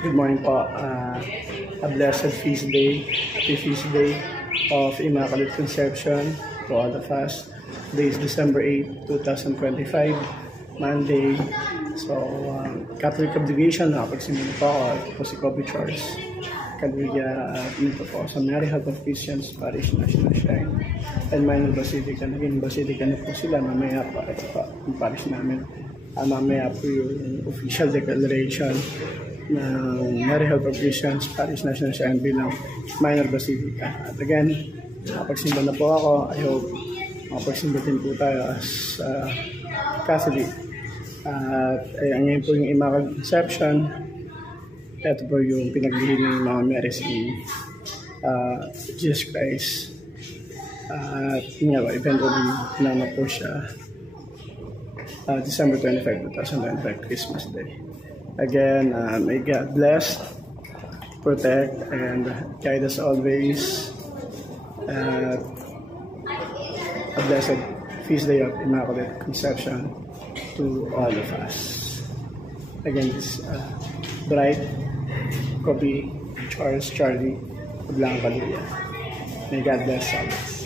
Good morning po. A blessed feast day, the feast day of Immaculate Conception to all of us. Today is December 8, 2025, Monday. So, Catholic obligation, nakapagsimula po ako. Ito po si Kobe Charles. Kaluya, nito po sa Mary Health of Christians Parish National Shrine and Minor Basilica. Naging Basilica na po sila. Mamaya po, ito po, yung parish namin. Mamaya po yung official declaration ng Mary Health of Christians Parish National Shrine bilang Minor Basilica. At again, nakapagsimba na po ako. I hope makapagsimba din po tayo as Catholic. At ngayon po yung Immaculate Conception. Ito po yung pinaglihin ng mga Mary si Jesus Christ. At eventually na po siya December 25, 2025, Christmas Day. Again, may God bless, protect, and guide us always. A blessed feast day of Immaculate Conception to all of us. Again, this Bright, Kobe, Charles, Charlie, Blanca, May God bless us.